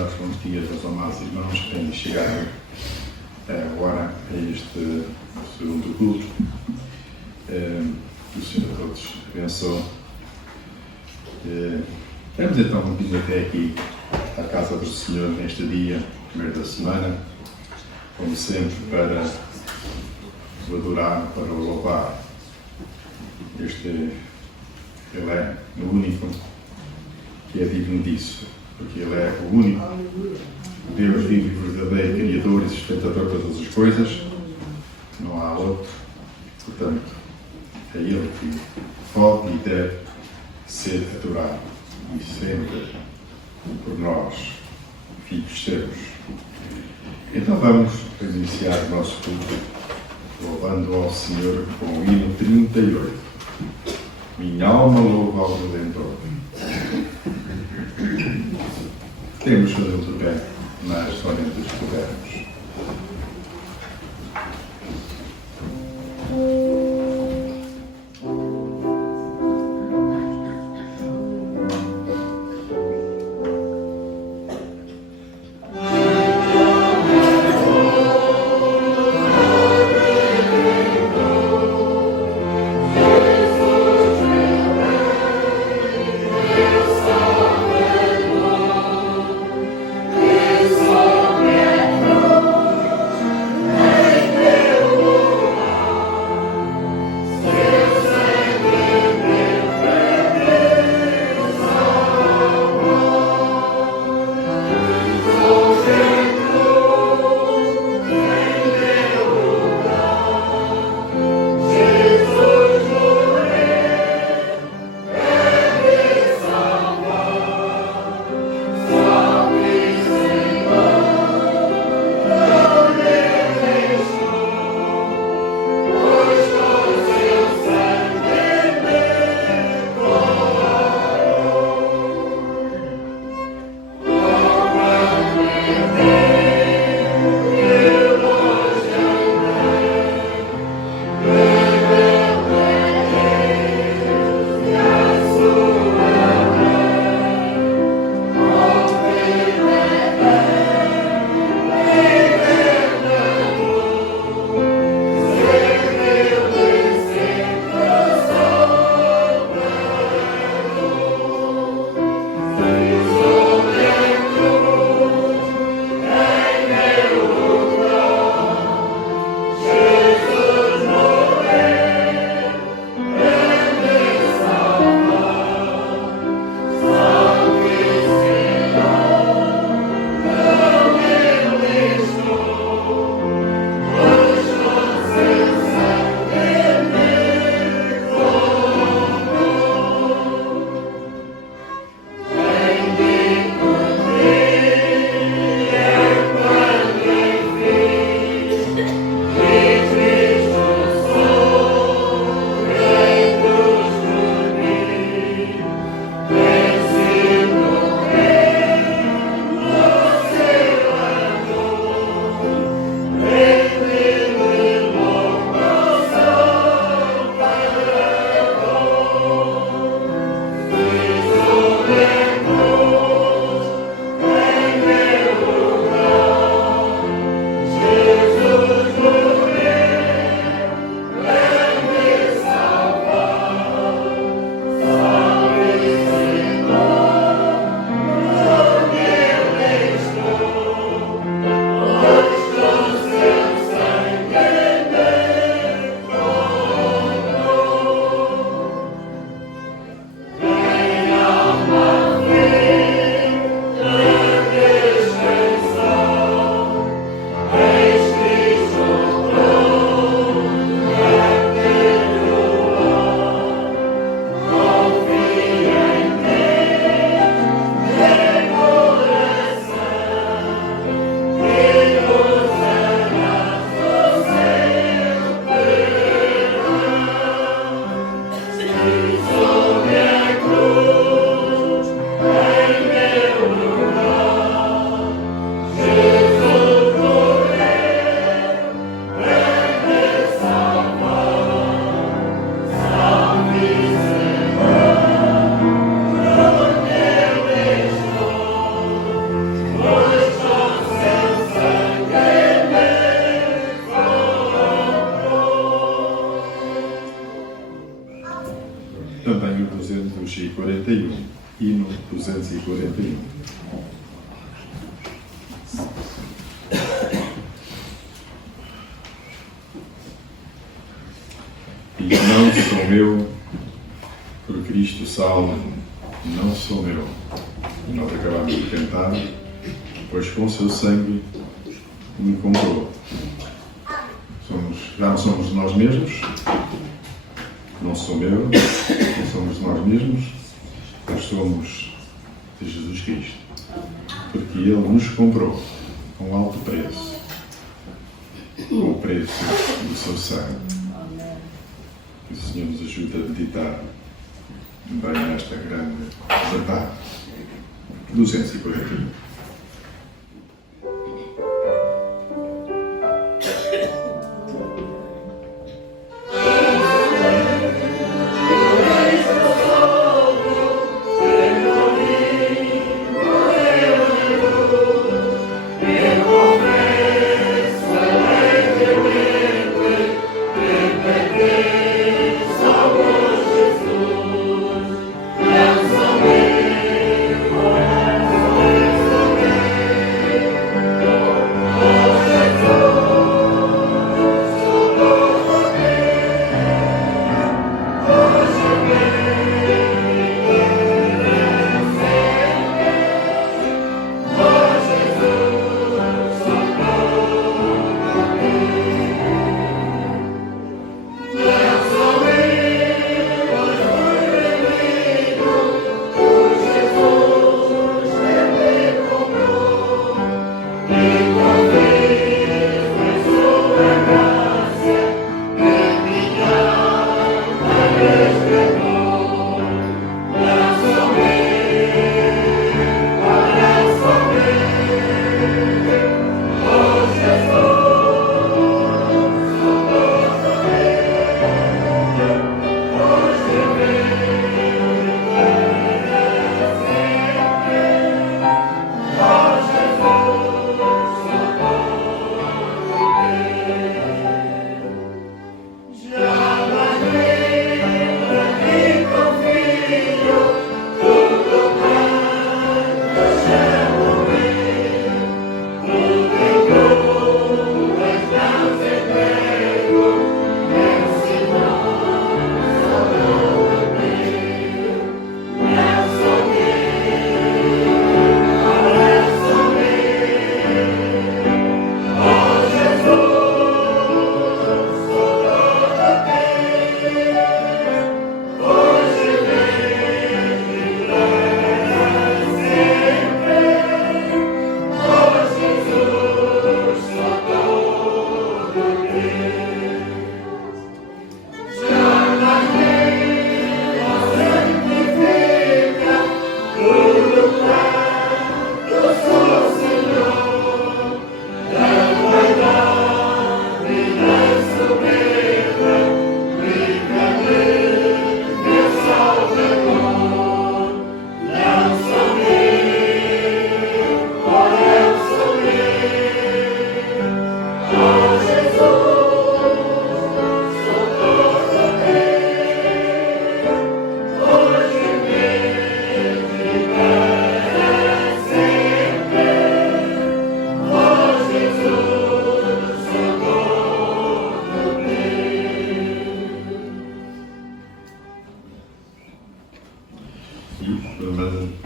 dados bons dias aos amados irmãos que têm chegado agora a este segundo culto. Que o Senhor a todos abençoe. Temos então vindo até aqui à casa do Senhor neste dia, primeiro da semana, como sempre, para o adorar, para o louvar. Ele é o único que é digno disso, porque Ele é o único Deus vivo e verdadeiro, Criador e sustentador de todas as coisas. Não há outro. Portanto, é Ele que pode e deve ser adorado, e sempre por nós, filhos seus. Então vamos iniciar o nosso culto louvando ao Senhor com o hino 38. Minha alma louva ao Redentor. Temos fazer o pé nas orientas que pudermos. Thank you. hino 241. E não sou eu, por Cristo salvo, não sou eu. E nós acabamos de cantar, pois com o seu sangue me comprou. Já não somos nós mesmos, não sou eu, não somos nós mesmos, nós somos de Jesus Cristo. Porque Ele nos comprou com alto preço, com o preço do seu sangue. Que o Senhor nos ajude a meditar bem nesta grande verdade. 241.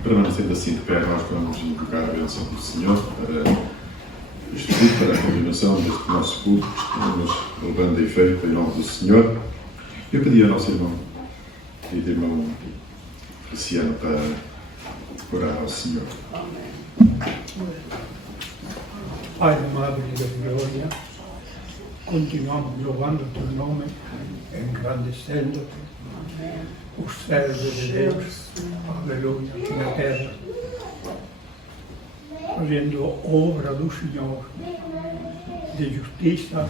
Permanecendo assim de pé, nós vamos invocar a bênção do Senhor para este culto, para a continuação deste nosso culto que estamos levando a efeito em nome do Senhor. Eu pedi ao nosso irmão, querido irmão Cristiano, para orar ao Senhor. Pai amado e de glória, continuamos louvando o teu nome, engrandecendo-te, os servos de Deus, aleluia, aqui na terra, fazendo obra do Senhor, de justiça,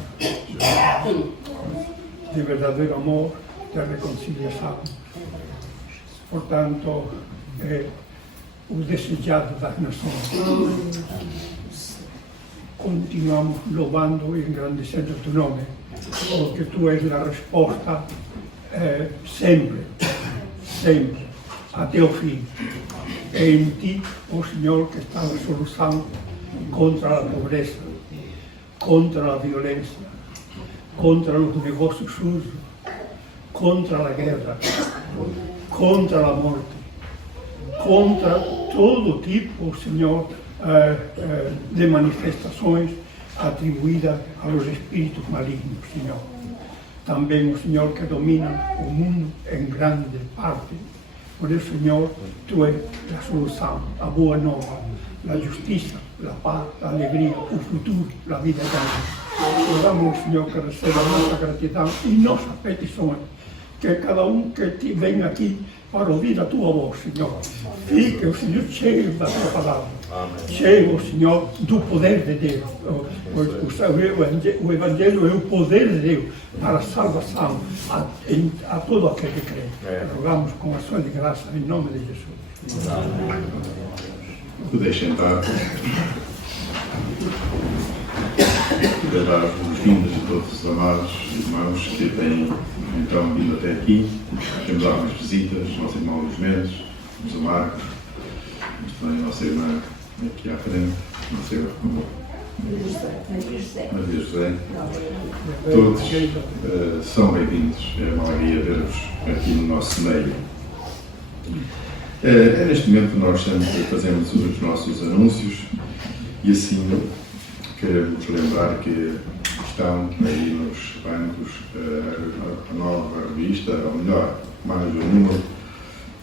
de verdadeiro amor, de reconciliação. Portanto, o desejado das nações. Continuamos louvando e engrandecendo o teu nome, porque tu és a resposta sempre, até o fim. é em ti, ó Senhor, que está a solução contra a pobreza, contra a violência, contra os negócios sujos, contra a guerra, contra a morte, contra todo tipo, Senhor, de manifestações atribuídas aos espíritos malignos, Senhor. Também o Senhor que domina o mundo em grande parte. Por isso, Senhor, Tu és a solução, a boa nova, a justiça, a paz, a alegria, o futuro, a vida eterna. Oramos, Senhor, que receba a nossa gratidão e nossas petições. Que cada um que vem aqui para ouvir a Tua voz, Senhor, fique o Senhor cheio da Tua palavra, cheio, Senhor, do poder de Deus. O Evangelho é o poder de Deus para a salvação a todo aquele que crê. Rogamos com ações de graça em nome de Jesus. Podeis sentar. Quero dar as boas-vindas a todos os amados irmãos que têm então vindo até aqui. Temos algumas visitas, nosso irmão Luís Mendes, o Marcos, também a nossa irmã aqui à frente, nossa irmã Maria José. Todos são bem-vindos. É uma alegria ver-vos aqui no nosso meio. Neste momento nós sempre fazemos os nossos anúncios e assim queremos lembrar que estão aí nos bancos a nova revista, ou melhor, mais um número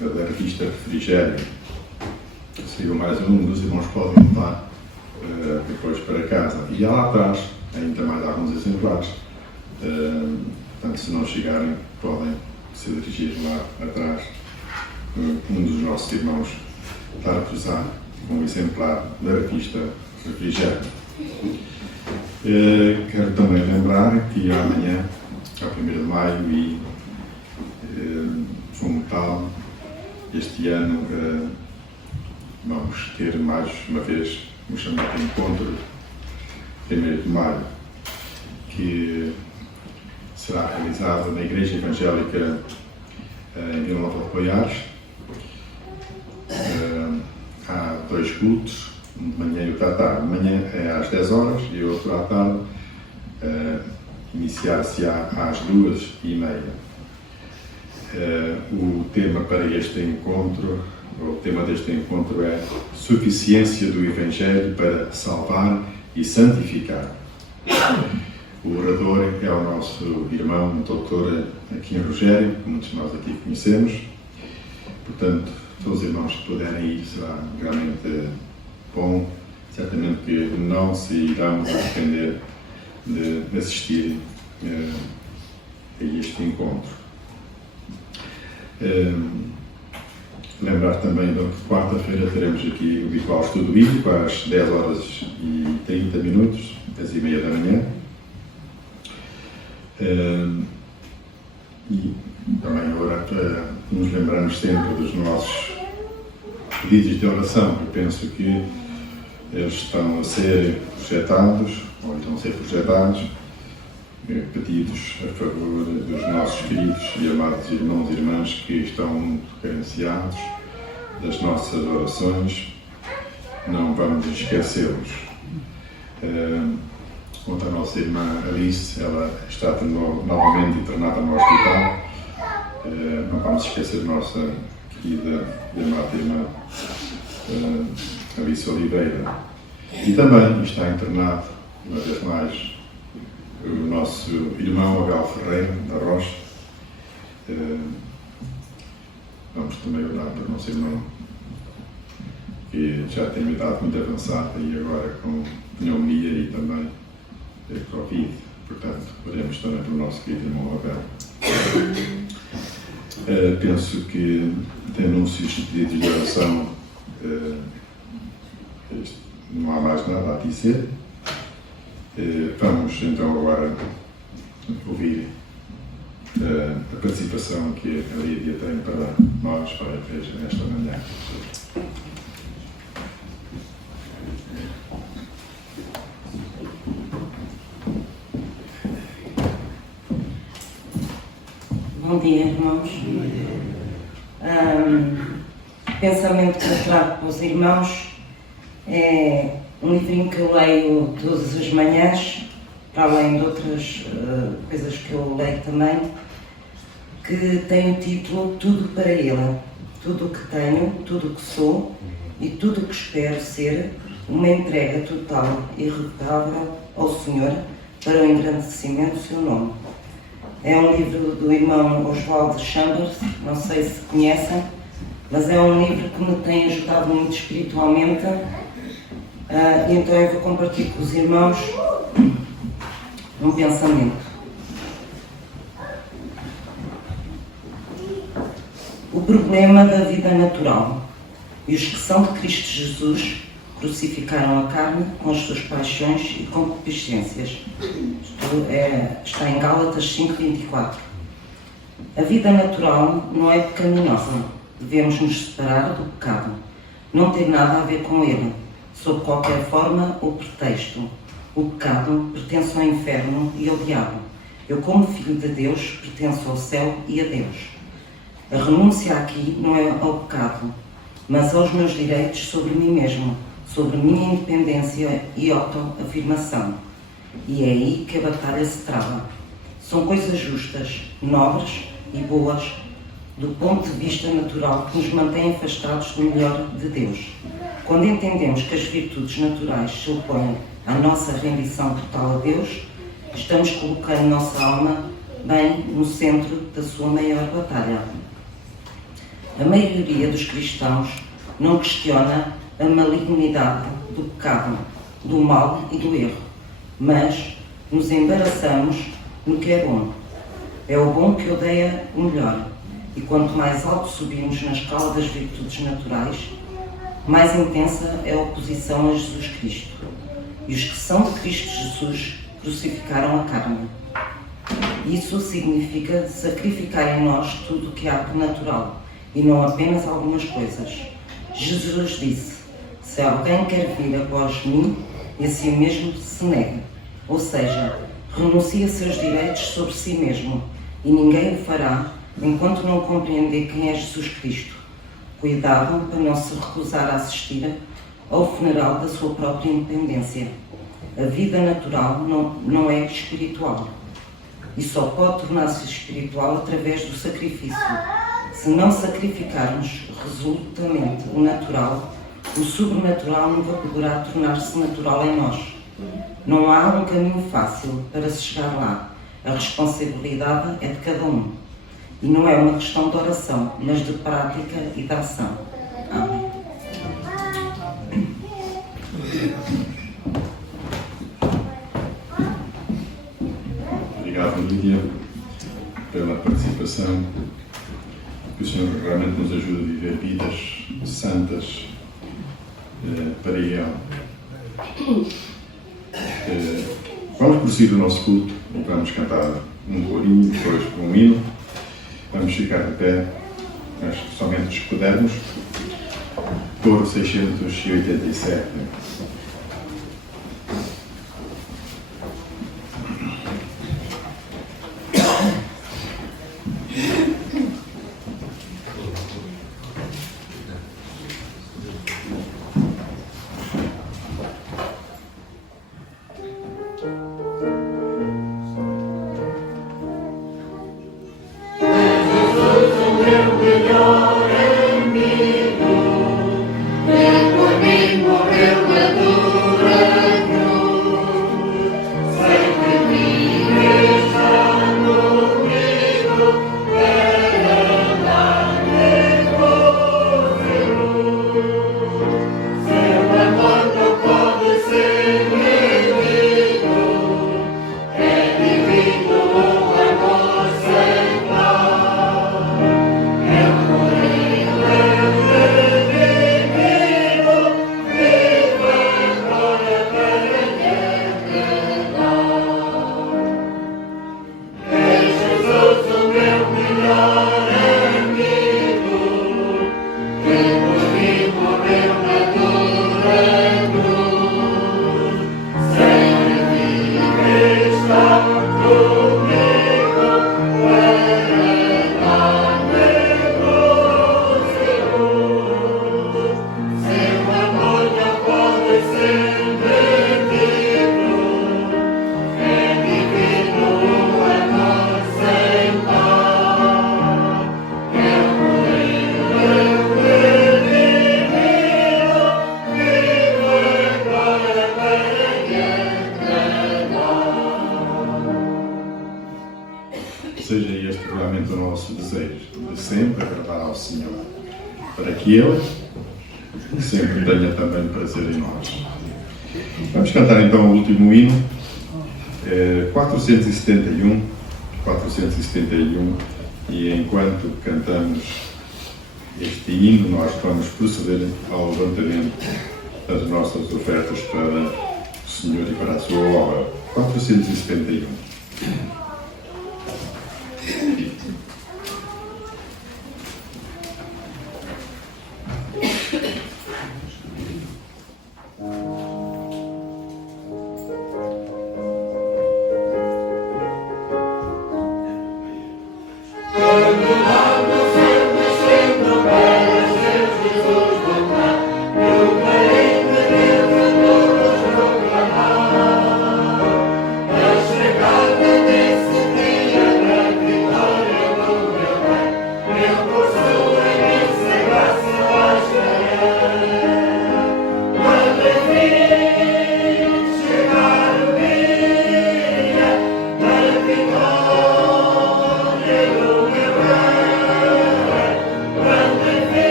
da revista Refrigério. Saiu mais um número, os irmãos podem levar depois para casa. E há lá atrás ainda mais alguns exemplares. Portanto, se não chegarem, podem se dirigir lá atrás. Um dos nossos irmãos está a usar um exemplar da revista Refrigério. Quero também lembrar que amanhã, ao 1º de maio, e como tal, este ano vamos ter mais uma vez o chamado encontro 1º de maio, que será realizado na Igreja Evangélica em Vila Nova de Poiares. Há 2 cultos, um de manhã e outro à tarde. De manhã é às 10 horas e outro à tarde iniciar-se-á às 2h30. O tema para este encontro, o tema deste encontro é Suficiência do Evangelho para salvar e santificar. O orador é o nosso irmão, o doutor aqui em Rogério, que muitos de nós aqui conhecemos. Portanto, todos os irmãos que puderem ir será realmente bom. Certamente que não se irão arrepender de assistir a este encontro. Lembrar também que quarta-feira teremos aqui o habitual estudo bíblico às 10h30, 10h30 da manhã. E também agora nos lembramos sempre dos nossos pedidos de oração. Eu penso que eles estão a ser projetados, ou estão a ser projetados, pedidos a favor dos nossos queridos e amados irmãos e irmãs que estão muito carenciados das nossas orações. Não vamos esquecê-los. Quanto à nossa irmã Alice, ela está novamente internada no hospital. Não vamos esquecer a nossa querida e amada irmã Alice Oliveira. E também está internado, uma vez mais, o nosso irmão Abel Ferreira, da Rocha. Vamos também orar para o nosso irmão, que já tem uma idade muito avançada e agora com pneumonia e também Covid. Portanto, oremos também para o nosso querido irmão Abel. Penso que de anúncios e pedidos de oração não há mais nada a dizer. Vamos então agora ouvir a participação que a Lídia tem para nós, para a Igreja, nesta manhã. Bom dia, irmãos. pensamento que eu trago para os irmãos é um livrinho que eu leio todas as manhãs, para além de outras coisas que eu leio também, que tem o título Tudo para Ele. Tudo o que tenho, tudo o que sou e tudo o que espero ser, uma entrega total e irrevogável ao Senhor para o engrandecimento do seu nome. É um livro do irmão Oswald Chambers, não sei se conhecem, mas é um livro que me tem ajudado muito espiritualmente, e então eu vou compartilhar com os irmãos um pensamento. O problema da vida natural. E os que são de Cristo Jesus crucificaram a carne com as suas paixões e concupiscências. Isto está em Gálatas 5:24. A vida natural não é pecaminosa. Devemos nos separar do pecado. Não tem nada a ver com ele, sob qualquer forma ou pretexto. O pecado pertence ao inferno e ao diabo. Eu, como filho de Deus, pertenço ao céu e a Deus. A renúncia aqui não é ao pecado, mas aos meus direitos sobre mim mesmo, sobre minha independência e autoafirmação. E é aí que a batalha se trava. São coisas justas, nobres e boas, do ponto de vista natural, que nos mantêm afastados do melhor de Deus. Quando entendemos que as virtudes naturais se opõem à nossa rendição total a Deus, estamos colocando nossa alma bem no centro da sua maior batalha. A maioria dos cristãos não questiona a malignidade do pecado, do mal e do erro, mas nos embaraçamos no que é bom. É o bom que odeia o melhor, e quanto mais alto subimos na escala das virtudes naturais, mais intensa é a oposição a Jesus Cristo. E os que são de Cristo Jesus crucificaram a carne. Isso significa sacrificar em nós tudo o que há de natural, e não apenas algumas coisas. Jesus disse: se alguém quer vir após mim, e a si mesmo se negue. Ou seja, renuncie a seus direitos sobre si mesmo, e ninguém o fará enquanto não compreender quem é Jesus Cristo. Cuidado para não se recusar a assistir ao funeral da sua própria independência. A vida natural não é espiritual, e só pode tornar-se espiritual através do sacrifício. Se não sacrificarmos resolutamente o natural, o sobrenatural nunca poderá tornar-se natural em nós. Não há um caminho fácil para se chegar lá. A responsabilidade é de cada um. E não é uma questão de oração, mas de prática e de ação. Amém. Obrigado, Lídia, pela participação. Que o Senhor realmente nos ajude a viver vidas santas para Ele. Vamos prosseguir o nosso culto e vamos cantar um corinho, depois um hino. Vamos ficar de pé, mas somente os que pudermos. Coro 687. nosso Senhor, para que Ele sempre tenha também prazer em nós. Vamos cantar então o último hino, 471, e enquanto cantamos este hino, nós vamos proceder ao levantamento das nossas ofertas para o Senhor e para a sua obra. 471.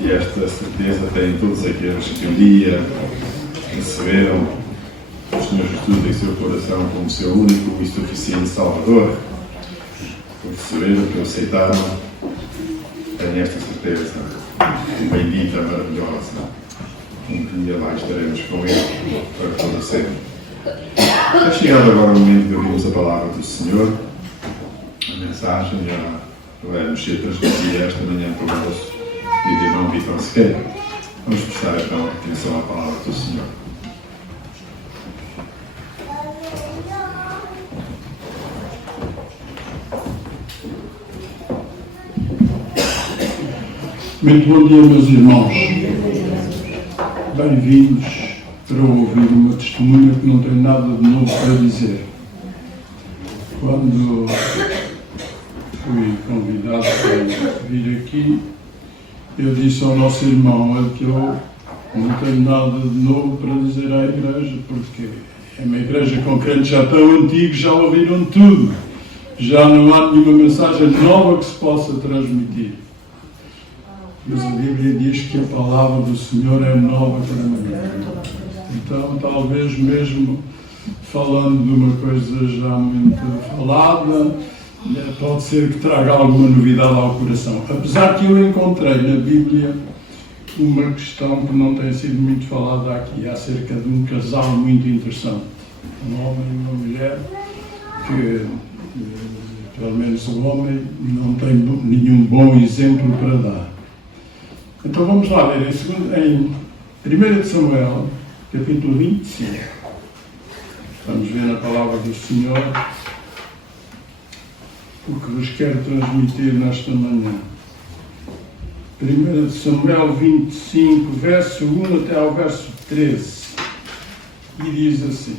E esta certeza têm todos aqueles que um dia receberam o Senhor Jesus em seu coração como seu único e suficiente Salvador, que receberam, que o aceitaram, têm esta certeza bendita, maravilhosa, um dia lá estaremos com Ele para todo sempre. É chegado agora o momento de ouvirmos a palavra do Senhor, a mensagem já vai-nos ser transmitida esta manhã para o nosso querido irmão Vitor Sequeira. Vamos prestar então atenção à palavra do Senhor. Muito bom dia, meus irmãos. Bem-vindos para ouvir uma testemunha que não tem nada de novo para dizer. Quando fui convidado para vir aqui, eu disse ao nosso irmão que eu não tenho nada de novo para dizer à igreja, porque é uma igreja com crentes já tão antigos, já ouviram tudo. Já não há nenhuma mensagem nova que se possa transmitir. mas a Bíblia diz que a palavra do Senhor é nova cada manhã. Então, talvez mesmo falando de uma coisa já muito falada, pode ser que traga alguma novidade ao coração. Apesar que eu encontrei na Bíblia uma questão que não tem sido muito falada aqui, acerca de um casal muito interessante. Um homem e uma mulher que, pelo menos o homem, não tem nenhum bom exemplo para dar. Então vamos lá ver, em 1 Samuel, capítulo 25. Vamos ver na palavra do Senhor o que vos quero transmitir nesta manhã. 1 Samuel 25, verso 1 até ao verso 13. E diz assim: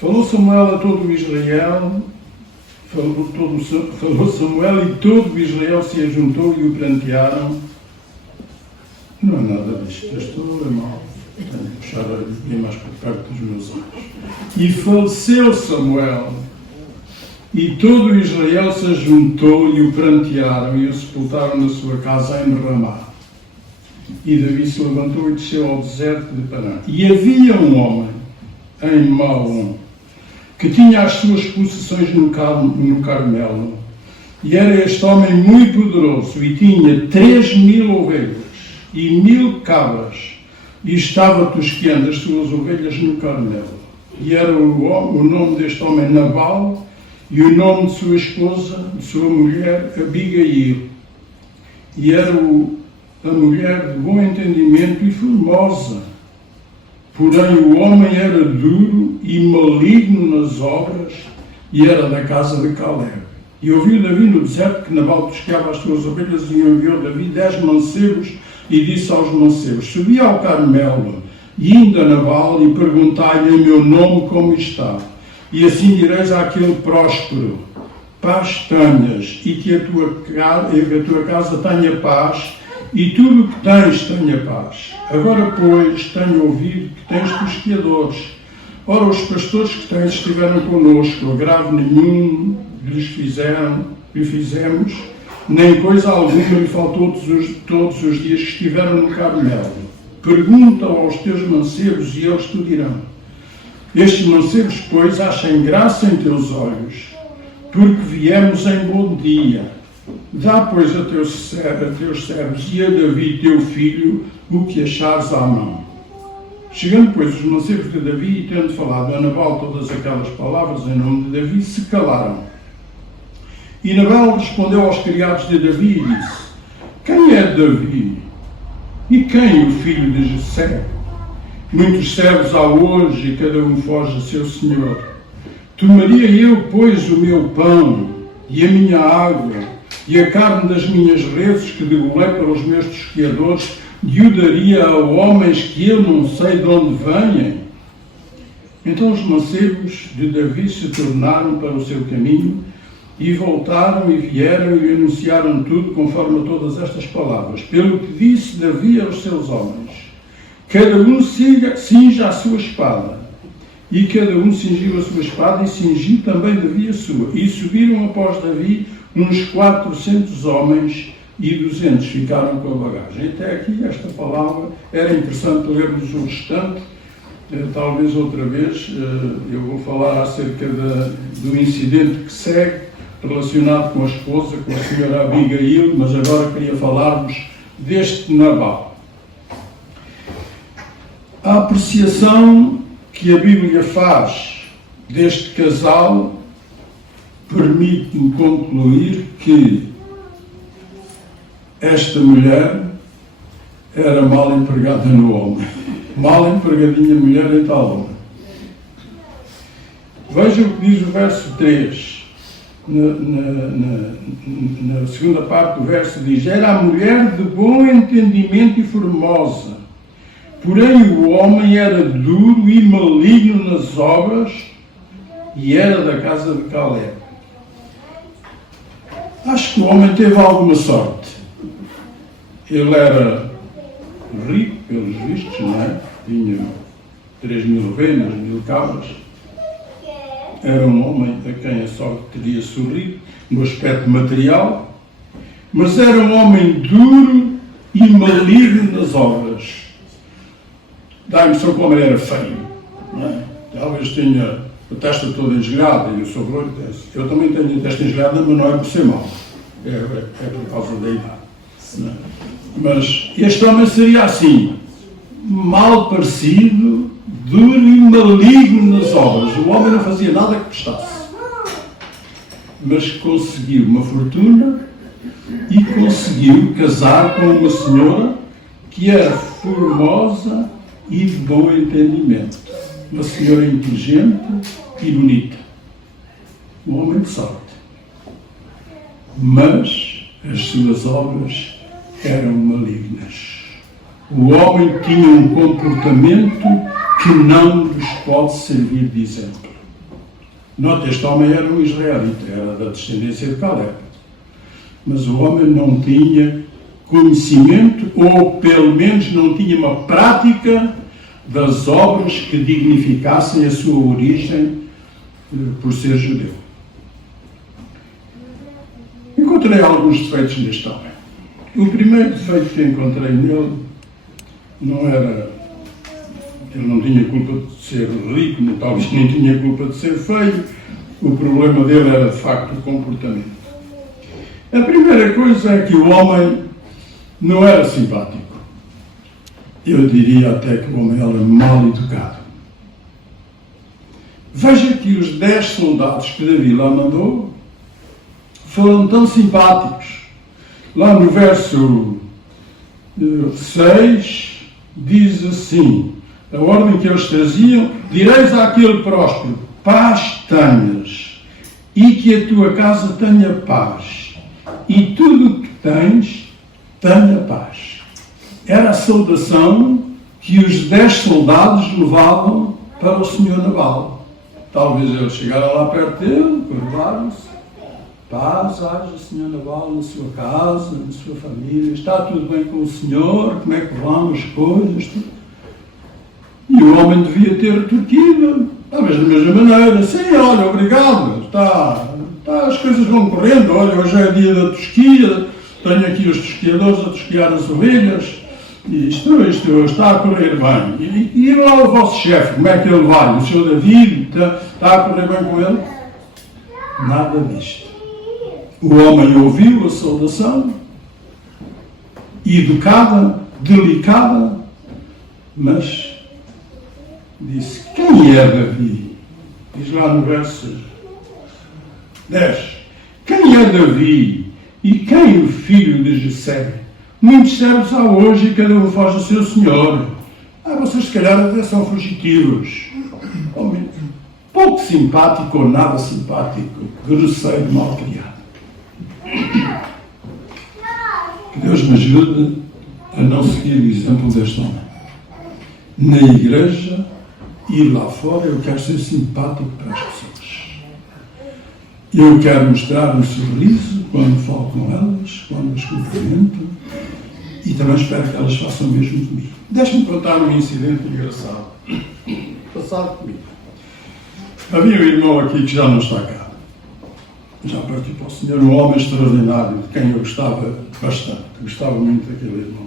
Falou Samuel a todo o Israel, falou Samuel e todo o Israel se ajuntou e o prantearam. Não é nada disto, pastor, é mau. Tenho que puxar a Bíblia mais para perto dos meus olhos. E faleceu Samuel, e todo o Israel se ajuntou e o prantearam e o sepultaram na sua casa em Ramá. E Davi se levantou e desceu ao deserto de Parã. E havia um homem em Maom que tinha as suas possessões no Carmelo. E era este homem muito poderoso e tinha 3.000 ovelhas e 1.000 cabras, e estava tosqueando as suas ovelhas no Carmelo. E era o nome deste homem Nabal, e o nome de sua esposa, de sua mulher, Abigail. E era a mulher de bom entendimento e formosa. Porém o homem era duro e maligno nas obras, e era da casa de Caleb. E ouviu Davi no deserto que Nabal tosqueava as suas ovelhas, e enviou Davi 10 mancebos, e disse aos mancebos: subi ao Carmelo, e inde a Nabal, e perguntai-lhe em meu nome como está. E assim direis àquele próspero: paz tenhas, e que a tua casa tenha paz, e tudo o que tens tenha paz. Agora, pois, tenho ouvido que tens tosqueadores. Ora, os pastores que tens estiveram connosco, agravo nenhum lhe fizemos, nem coisa alguma lhe faltou todos os dias que estiveram no Carmelo. Pergunta aos teus mancebos e eles te dirão. Estes mancebos, pois, achem graça em teus olhos, porque viemos em bom dia. Dá, pois, a teus servos e a Davi, teu filho, o que achares à mão. Chegando, pois, os mancebos de Davi, e tendo falado a Nabal todas aquelas palavras em nome de Davi, se calaram. E Nabal respondeu aos criados de Davi e disse: quem é Davi? E quem o filho de Jessé? Muitos servos há hoje, e cada um foge a seu senhor. Tomaria eu, pois, o meu pão, e a minha água, e a carne das minhas redes, que degolei para os meus tosqueadores, e o daria a homens que eu não sei de onde venham? Então os mancebos de Davi se tornaram para o seu caminho, e voltaram e vieram e anunciaram tudo conforme a todas estas palavras. Pelo que disse Davi aos seus homens: cada um cinja a sua espada. E cada um cingiu a sua espada, e cingiu também Davi a sua. E subiram após Davi uns 400 homens, e 200 ficaram com a bagagem. Até aqui esta palavra, era interessante lermos o restante. Talvez outra vez eu vou falar acerca do incidente que segue, relacionado com a esposa, com a senhora Abigail, mas agora queria falar-vos deste Nabal. A apreciação que a Bíblia faz deste casal permite-me concluir que esta mulher era mal empregada no homem. Mal empregadinha mulher em tal homem. Veja o que diz o verso 3. Na segunda parte do verso diz: era a mulher de bom entendimento e formosa, porém o homem era duro e maligno nas obras, e era da casa de Caleb. Acho que o homem teve alguma sorte. Ele era rico, pelos vistos, não é? Tinha 3.000 ovelhas, 1.000 cabras. era um homem a quem a sorte teria sorrido no aspecto material, mas era um homem duro e maligno nas obras. Dá a impressão como ele era feio. Não é? Talvez tenha a testa toda engelhada e o sobre-olho desse. Eu também tenho a testa engelhada, mas não é por ser mau. É por causa da idade. Não é? Mas este homem seria assim, mal parecido, duro e maligno nas obras. O homem não fazia nada que prestasse. Mas conseguiu uma fortuna e conseguiu casar com uma senhora que era formosa e de bom entendimento. Uma senhora inteligente e bonita. Um homem de sorte. Mas as suas obras eram malignas. O homem tinha um comportamento que não nos pode servir de exemplo. Nota, este homem era um israelita, era da descendência de Caleb. Mas o homem não tinha conhecimento, ou pelo menos não tinha uma prática das obras que dignificassem a sua origem por ser judeu. Encontrei alguns defeitos neste homem. O primeiro defeito que encontrei nele não era... Ele não tinha culpa de ser rico, talvez nem tinha culpa de ser feio. O problema dele era, de facto, o comportamento. A primeira coisa é que o homem não era simpático. Eu diria até que o homem era mal educado. Veja que os 10 soldados que Davi lá mandou foram tão simpáticos. Lá no verso 6 diz assim, a ordem que eles traziam: direis àquele próspero, paz tenhas, e que a tua casa tenha paz, e tudo o que tens tenha paz. Era a saudação que os 10 soldados levavam para o senhor Nabal. Talvez eles chegaram lá perto dele, curvaram-se. Paz haja, senhor Nabal, na sua casa, na sua família. Está tudo bem com o senhor? Como é que vão as coisas? E o homem devia ter retorquido, talvez da mesma maneira. Sim, olha, obrigado. As coisas vão correndo. Olha, hoje é dia da tosquia. Tenho aqui os tosquiadores a tosquiar as ovelhas. Isto está a correr bem. E lá o vosso chefe, como é que ele vai? O senhor David, está a correr bem com ele? Nada disto. O homem ouviu a saudação, educada, delicada, mas disse: quem é Davi? Diz lá no verso 10. Quem é Davi e quem o filho de Jessé? Muitos servos há hoje e cada um foge ao seu senhor. Vocês se calhar até são fugitivos. Homem pouco simpático ou nada simpático, grosseiro, mal criado. Que Deus me ajude a não seguir o exemplo deste homem. Na igreja e lá fora eu quero ser simpático para as pessoas. Eu quero mostrar um sorriso quando falo com elas, quando as cumprimento, e também espero que elas façam o mesmo comigo. Deixe-me contar um incidente engraçado. Passado comigo. Havia um irmão aqui que já não está cá. Já partiu para o Senhor, um homem extraordinário, de quem eu gostava bastante. Gostava muito daquele irmão.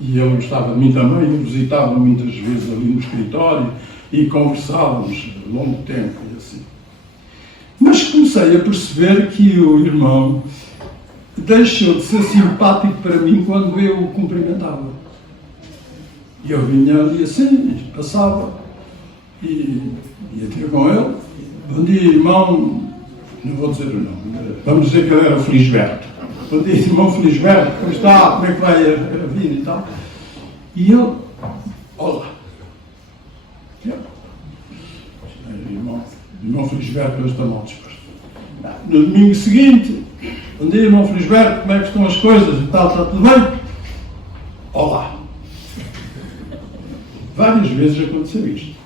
E ele gostava de mim também, eu visitava muitas vezes ali no escritório e conversávamos longo tempo e assim. Mas comecei a perceber que o irmão deixou de ser simpático para mim quando eu o cumprimentava. E eu vinha ali assim, passava e ia ter com ele. Bom dia, irmão. Não vou dizer o nome. Vamos dizer que ele era o Felisberto. Bom dia, irmão Felisberto. Como está? Como é que vai a vida e tal? E ele, olá. Irmão Felisberto hoje está mal disposto. No domingo seguinte, bom dia, irmão Felisberto, como é que estão as coisas? E tal, está tudo bem? Olá. Várias vezes aconteceu isto.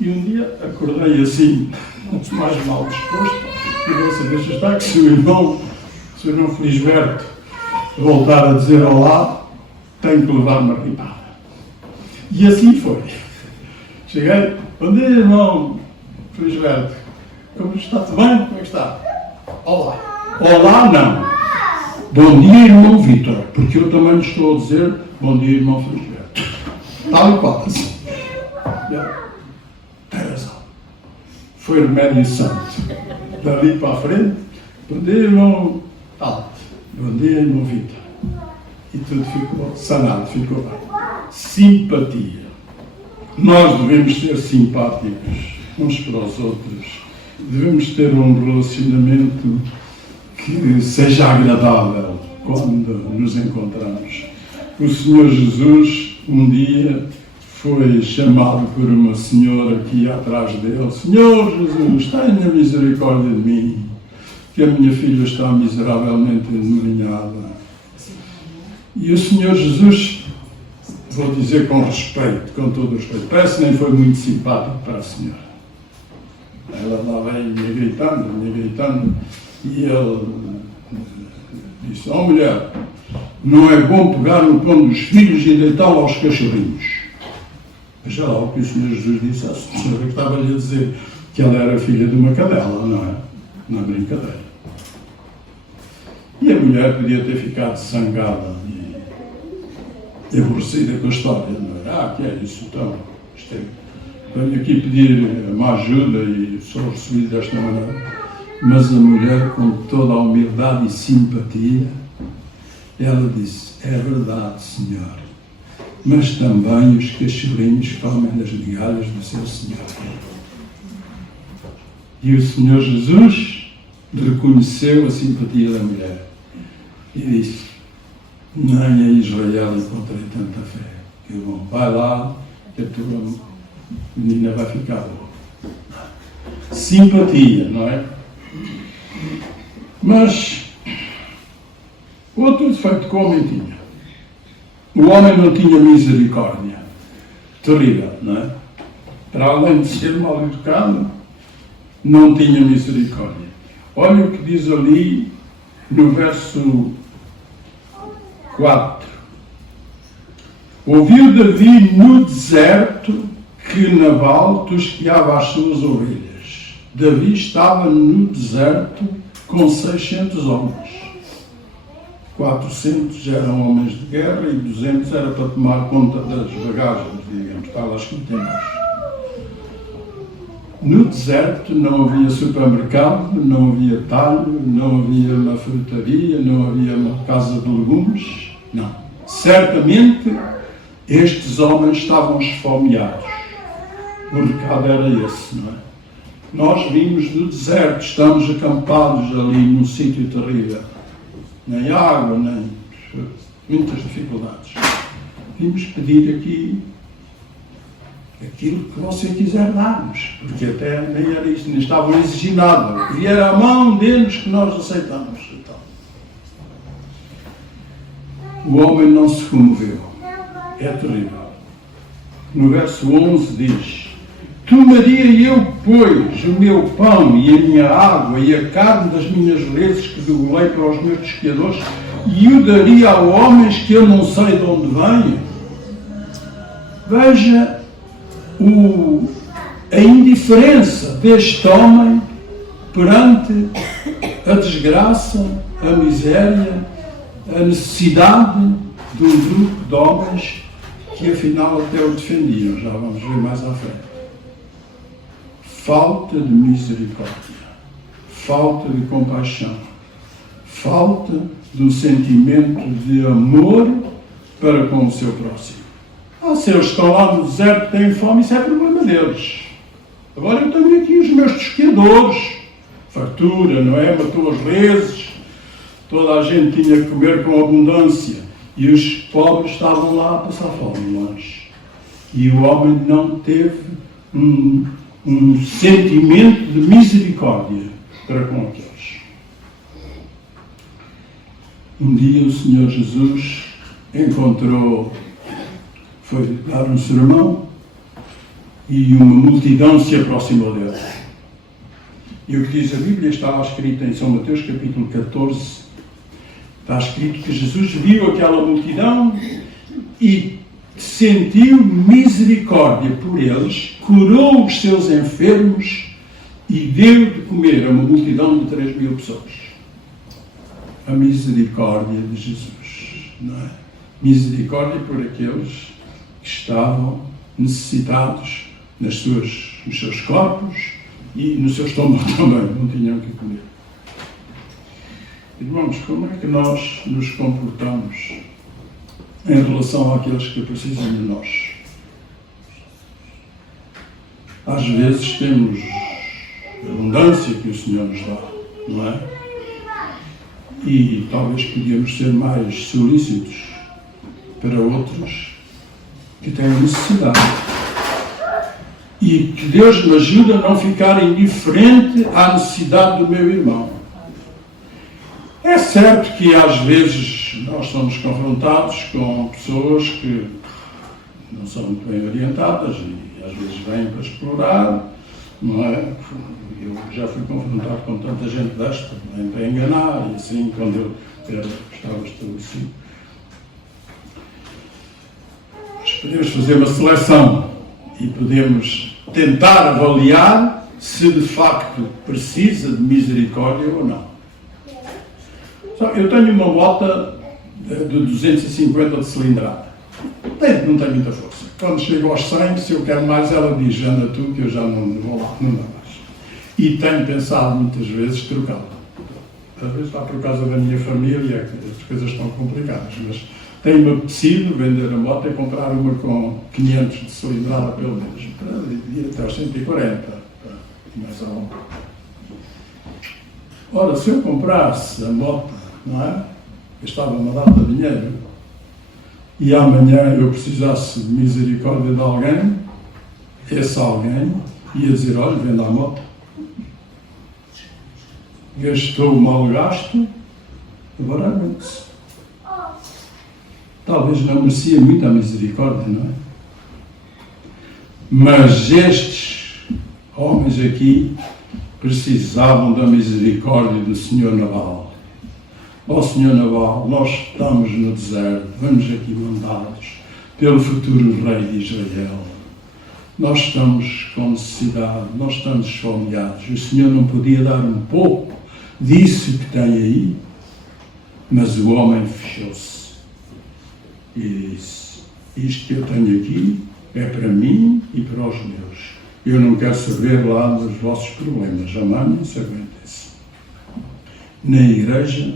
E um dia acordei assim, mais mal disposto, e dessa vez está que se o irmão Felisberto voltar a dizer olá, tenho que levar uma ripada. E assim foi. Cheguei, bom dia, irmão Felisberto, Como está? Tudo bem? Como é que está? Olá. Olá, não. Bom dia, irmão Vítor, porque eu também lhe estou a dizer bom dia, irmão Filiberto. Tal e qual, assim. Tem razão. Foi remédio santo. Dali para a frente, bom dia, irmão Alto. Bom dia, irmão Vítor. E tudo ficou sanado, ficou bem. Simpatia. Nós devemos ser simpáticos uns para os outros. Devemos ter um relacionamento que seja agradável quando nos encontramos. O Senhor Jesus, um dia, foi chamado por uma senhora que ia atrás dele. Senhor Jesus, tenha misericórdia de mim, que a minha filha está miseravelmente endemoniada. E o Senhor Jesus, vou dizer com respeito, com todo o respeito, parece que nem foi muito simpático para a senhora. Ela andava aí me gritando, e ele disse: ó mulher, não é bom pegar no pão dos filhos e deitá-lo aos cachorrinhos. Veja lá o que o Senhor Jesus disse à senhora, que estava-lhe a dizer que ela era filha de uma cadela, não é? Na brincadeira. E a mulher podia ter ficado zangada e aborrecida com a história, não é? Ah, que é isso então? Venho aqui pedir uma ajuda e sou recebido desta maneira. Mas a mulher, com toda a humildade e simpatia, ela disse: é verdade, Senhor, mas também os cachorrinhos comem das migalhas do seu Senhor. E o Senhor Jesus reconheceu a simpatia da mulher e disse: nem a Israel encontrei tanta fé. Que bom, vai lá, que a tua menina vai ficar boa. Simpatia, não é? Mas outro defeito que o homem tinha. O homem não tinha misericórdia. Terrível, não é? Para além de ser mal educado, não tinha misericórdia. Olha o que diz ali no verso 4. Ouviu Davi no deserto que Nabal tosqueava as suas ovelhas. Davi estava no deserto com 600 homens. 400 eram homens de guerra e 200 era para tomar conta das bagagens, digamos, está lá escrito embaixo. No deserto não havia supermercado, não havia talho, não havia uma frutaria, não havia uma casa de legumes, não. Certamente estes homens estavam esfomeados. O recado era esse, não é? Nós vimos do deserto, estamos acampados ali num sítio terrível. Nem água, nem muitas dificuldades. Vimos pedir aqui aquilo que você quiser dar-nos, porque até nem era isso, nem estavam a exigir nada. O que vier à mão, dê-nos que nós aceitamos. Então, o homem não se comoveu. É terrível. No verso 11 diz: tomaria eu, pois, o meu pão e a minha água e a carne das minhas reses que degolei para os meus pescadores e o daria a homens que eu não sei de onde venho. Veja a indiferença deste homem perante a desgraça, a miséria, a necessidade de um grupo de homens que afinal até o defendiam. Já vamos ver mais à frente. Falta de misericórdia, falta de compaixão, falta do sentimento de amor para com o seu próximo. Se eles estão lá no deserto, têm fome, isso é problema deles. Agora eu tenho aqui os meus tosqueadores, fartura, não é? Matou as reses, toda a gente tinha que comer com abundância e os pobres estavam lá a passar fome longe. E o homem não teve um sentimento de misericórdia para com aqueles. Um dia o Senhor Jesus foi dar um sermão e uma multidão se aproximou dele. E o que diz a Bíblia está lá escrito em São Mateus capítulo 14, está escrito que Jesus viu aquela multidão e sentiu misericórdia por eles, curou os seus enfermos e deu de comer a uma multidão de 3.000 pessoas. A misericórdia de Jesus, não é? Misericórdia por aqueles que estavam necessitados nos seus corpos e no seu estômago também, não tinham que comer. Irmãos, como é que nós nos comportamos em relação àqueles que precisam de nós? Às vezes temos abundância que o Senhor nos dá, não é? E talvez podíamos ser mais solícitos para outros que têm necessidade. E que Deus me ajude a não ficar indiferente à necessidade do meu irmão. É certo que às vezes nós somos confrontados com pessoas que não são muito bem orientadas e às vezes vêm para explorar, não é? Eu já fui confrontado com tanta gente desta, vem para enganar, e assim, quando eu estava estabelecido. Mas podemos fazer uma seleção e podemos tentar avaliar se de facto precisa de misericórdia ou não. Eu tenho uma moto de 250 de cilindrada. Não tem muita força. Quando chego aos 100, se eu quero mais, ela diz, anda tu, que eu já não vou lá, não dá mais. E tenho pensado muitas vezes trocá-la. Às vezes está por causa da minha família, que as coisas estão complicadas, mas tenho-me apetecido vender a moto e comprar uma com 500 de cilindrada, pelo menos, para ir até aos 140, mais algo. Ora, se eu comprasse a moto, não é? Gastava uma data de dinheiro e amanhã eu precisasse de misericórdia de alguém, esse alguém ia dizer, olha, venda a moto. Gastou o mal gasto, agora aguente-se. Talvez não merecia muita misericórdia, não é? Mas estes homens aqui precisavam da misericórdia do Senhor Nabal. Ó Senhor Nabal, nós estamos no deserto, vamos aqui mandados pelo futuro rei de Israel. Nós estamos com necessidade, nós estamos esfomeados. O Senhor não podia dar um pouco disso que tem aí, mas o homem fechou-se e disse, isto que eu tenho aqui é para mim e para os meus. Eu não quero saber lá dos vossos problemas, amanhã-se, aguentem-se. Na igreja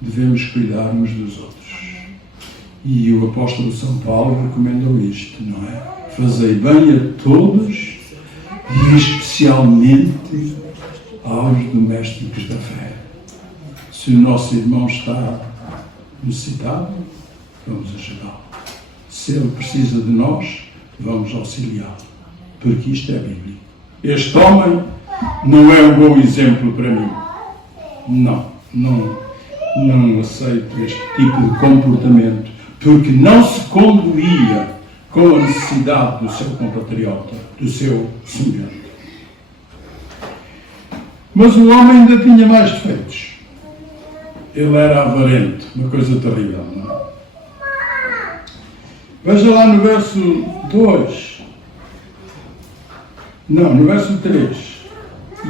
devemos cuidar uns dos outros. E o apóstolo São Paulo recomendou isto, não é? Fazei bem a todos e especialmente aos domésticos da fé. Se o nosso irmão está necessitado, vamos ajudá-lo. Se ele precisa de nós, vamos auxiliá-lo. Porque isto é bíblico. Este homem não é um bom exemplo para mim. Não aceito este tipo de comportamento, porque não se conduía com a necessidade do seu compatriota, do seu semelhante. Mas o homem ainda tinha mais defeitos. Ele era avarento, uma coisa terrível, não é? Veja lá no verso 2. Não, no verso 3.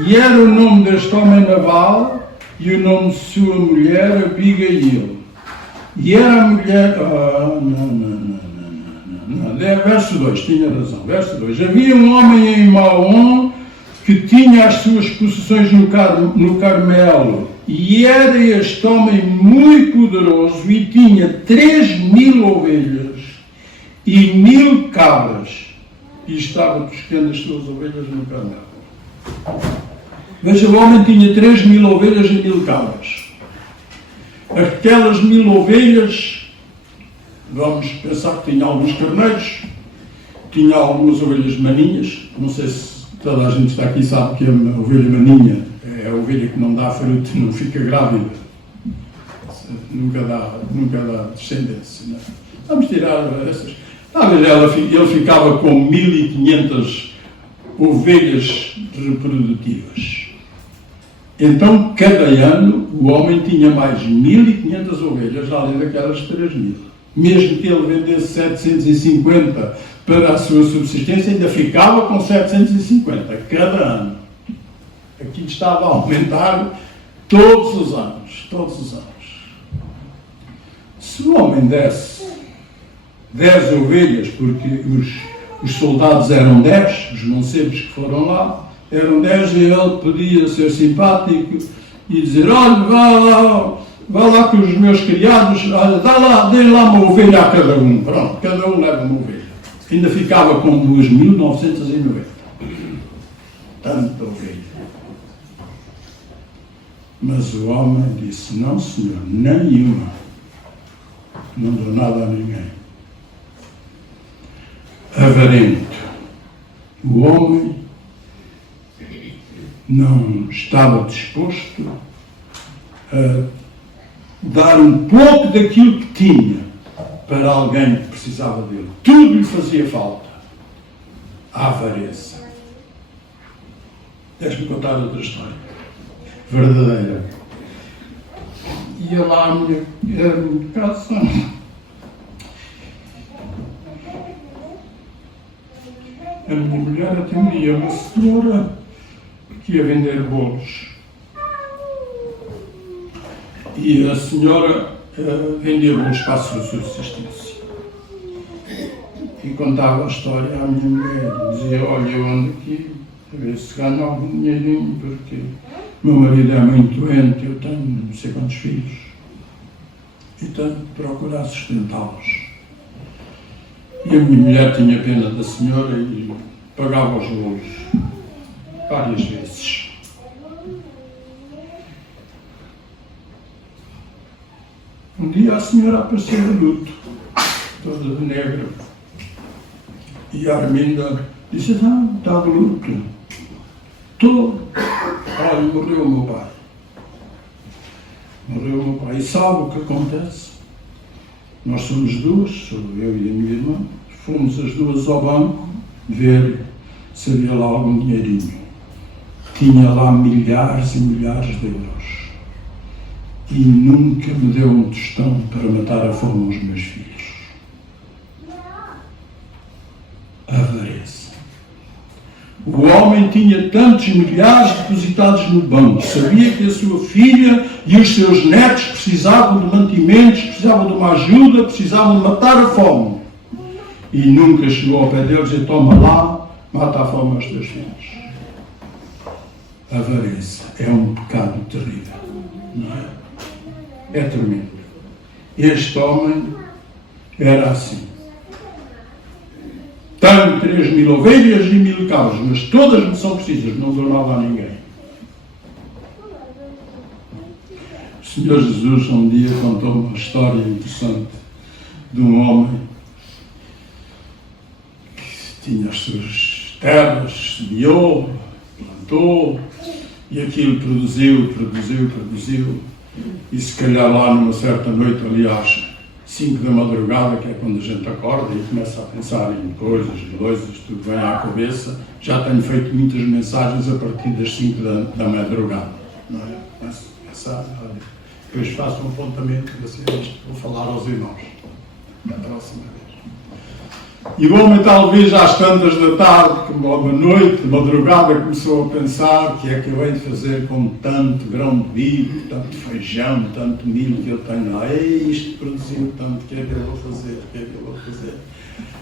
E era o nome deste homem Nabal e o nome de sua mulher Abigail. E era a mulher... Verso 2, tinha razão. Verso 2. Havia um homem em Maom que tinha as suas possessões no Carmelo. E era este homem muito poderoso e tinha 3.000 ovelhas e 1.000 cabras. E estava tosquendo as suas ovelhas no Carmelo. Veja, o homem tinha 3.000 ovelhas e 1.000 cabras. Aquelas 1.000 ovelhas, vamos pensar que tinha alguns carneiros, tinha algumas ovelhas maninhas. Não sei se toda a gente está aqui sabe que a ovelha maninha é a ovelha que não dá fruto, não fica grávida. Nunca dá descendência. Não é? Vamos tirar essas. Talvez ele ficava com 1.500 ovelhas reprodutivas. Então, cada ano, o homem tinha mais 1.500 ovelhas, além daquelas 3.000. Mesmo que ele vendesse 750 para a sua subsistência, ainda ficava com 750 cada ano. Aquilo estava a aumentar todos os anos, todos os anos. Se o homem desse 10 ovelhas, porque os soldados eram 10, os mancebos que foram lá, eram 10 e ele podia ser simpático e dizer, olha, vá lá com os meus criados, dê lá uma ovelha a cada um. Pronto, cada um leva uma ovelha. Ainda ficava com 2.990. Tanta ovelha. Mas o homem disse, não senhor, nenhuma. Não dou nada a ninguém. Avarento. O homem não estava disposto a dar um pouco daquilo que tinha para alguém que precisava dele. Tudo lhe fazia falta. A avareza. Deixa-me contar outra história. Verdadeira. Ia lá a minha casa. A minha mulher atendia uma senhora que ia vender bolos. E a senhora vendia bolos para a sua subsistência. E contava a história à minha mulher. Dizia, olha, eu ando aqui a ver se ganho algum dinheirinho, porque meu marido é muito doente, eu tenho não sei quantos filhos. E tenho de procurar sustentá-los. E a minha mulher tinha pena da senhora e pagava os bolos várias vezes. Um dia a senhora apareceu de luto, toda de negro. E a Arminda disse, não, está de luto. Estou. Olha, morreu o meu pai. Morreu o meu pai. E sabe o que acontece? Nós somos duas, sou eu e a minha irmã, fomos as duas ao banco ver se havia lá algum dinheirinho. Tinha lá milhares e milhares de euros. E nunca me deu um tostão para matar a fome aos meus filhos. Avareza. O homem tinha tantos milhares depositados no banco, sabia que a sua filha e os seus netos precisavam de mantimentos, precisavam de uma ajuda, precisavam de matar a fome. E nunca chegou ao pé deles e toma lá, mata a fome aos teus filhos. Avareza é um pecado terrível, não é? É tremendo. Este homem era assim. Tenho 3.000 ovelhas e 1.000 cabras, mas todas me são precisas, não dou nada a ninguém. O Senhor Jesus um dia contou uma história interessante de um homem que tinha as suas terras, semeou, plantou, e aquilo produziu, e se calhar lá numa certa noite, ali às 5 da madrugada, que é quando a gente acorda e começa a pensar em coisas, tudo vem à cabeça. Já tenho feito muitas mensagens a partir das 5 da madrugada. Não é? Começo a pensar, olha, depois faço um apontamento para ser isto, vou falar aos irmãos na próxima vez. E o homem, talvez às tantas da tarde, ou da noite, de madrugada, começou a pensar: o que é que eu hei de fazer com tanto grão de bico, tanto feijão, tanto milho que eu tenho lá? Isto produziu tanto, o que é que eu vou fazer?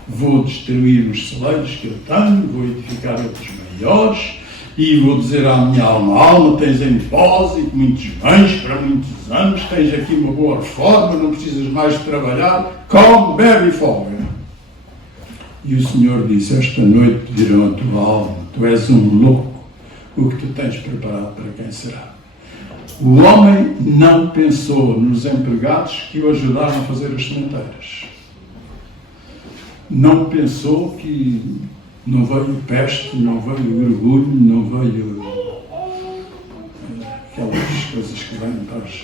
Vou destruir os celeiros que eu tenho, vou edificar outros maiores, e vou dizer à minha alma: tens em depósito muitos bens para muitos anos, tens aqui uma boa reforma, não precisas mais de trabalhar, come, bebe e folga. E o Senhor disse: esta noite dirão a tua alma: tu és um louco, o que tu tens preparado para quem será? O homem não pensou nos empregados que o ajudaram a fazer as sementeiras. Não pensou que não veio peste, não veio orgulho, não veio aquelas coisas que vêm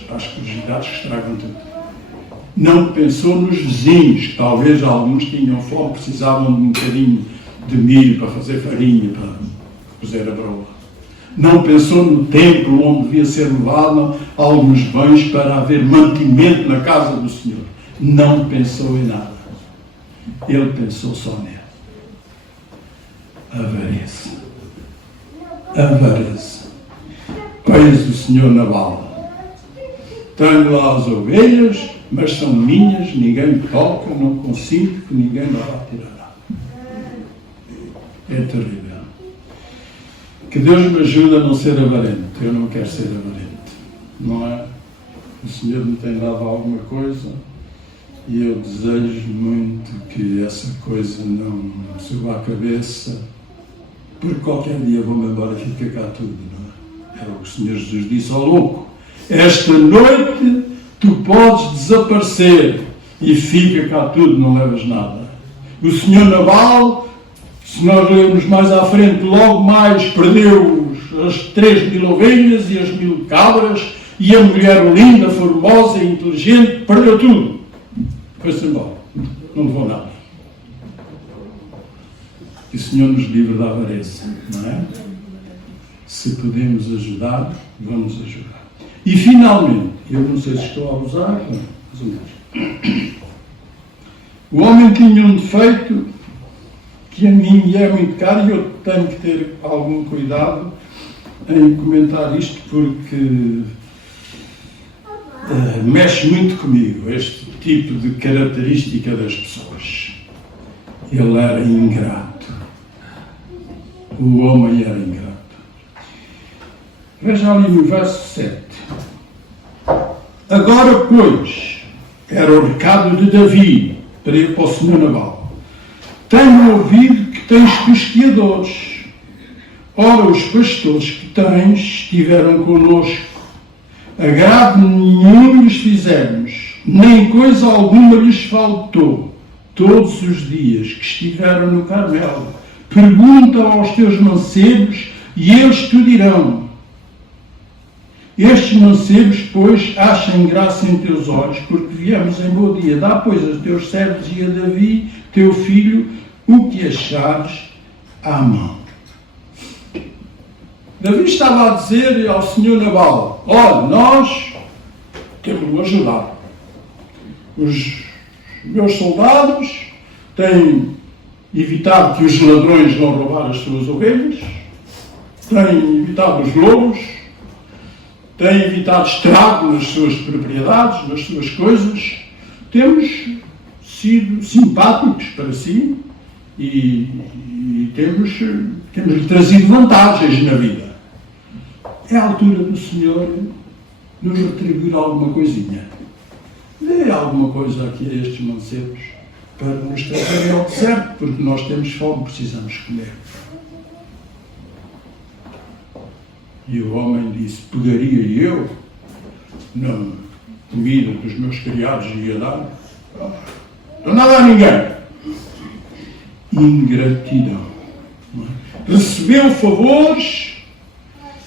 para as curiosidades que estragam tudo. Não pensou nos vizinhos, que talvez alguns tinham fome, precisavam de um bocadinho de milho para fazer farinha, para cozer a broa. Não pensou no templo onde devia ser levado alguns bens para haver mantimento na casa do Senhor. Não pensou em nada. Ele pensou só nele. Avareza. Avareza. pães do senhor Nabal. Tenho lá as ovelhas, mas são minhas, ninguém me toca, não consinto que ninguém me vá tirar. É terrível. Que Deus me ajude a não ser avarento. Eu não quero ser avarento. Não é? O Senhor me tem dado alguma coisa e eu desejo muito que essa coisa não me suba à cabeça, porque qualquer dia vou-me embora e fica cá tudo, não é? É o que o Senhor Jesus disse ao louco. Esta noite tu podes desaparecer e fica cá tudo, não levas nada. O Senhor Nabal, se nós lermos mais à frente, logo mais perdeu as 3.000 ovelhas e as 1.000 cabras, e a mulher linda, formosa e inteligente perdeu tudo. Foi-se embora. Não levou nada. Que o Senhor nos livre da avareza, não é? Se podemos ajudar, vamos ajudar. E finalmente, eu não sei se estou a abusar, mais ou menos. O homem tinha um defeito que a mim me é muito caro, e eu tenho que ter algum cuidado em comentar isto, porque mexe muito comigo, este tipo de característica das pessoas. Ele era ingrato. O homem era ingrato. Veja ali no verso 7. Agora, pois, era o recado de Davi para ir para o senhor Nabal. Tenho ouvido que tens pesquiadores. Ora, os pastores que tens estiveram connosco. Agrado nenhum lhes fizemos, nem coisa alguma lhes faltou. Todos os dias que estiveram no Carmelo, pergunta aos teus mancebos e eles te dirão. Estes mancebos, pois, achem graça em teus olhos, porque viemos em bom dia. Dá, pois, aos teus servos e a Davi, teu filho, o que achares à mão. Davi estava a dizer ao senhor Nabal: olha, nós temos de ajudar. Os meus soldados têm evitado que os ladrões vão roubar as suas ovelhas, têm evitado os lobos, têm evitado estrago nas suas propriedades, nas suas coisas. Temos sido simpáticos para si e temos trazido vantagens na vida. É a altura do Senhor nos retribuir alguma coisinha. Dê alguma coisa aqui a estes mancebos para nos trazerem ao deserto, porque nós temos fome, precisamos comer. E o homem disse: pegaria eu na comida dos meus criados e ia dar? Não nada a ninguém. Ingratidão. Recebeu favores,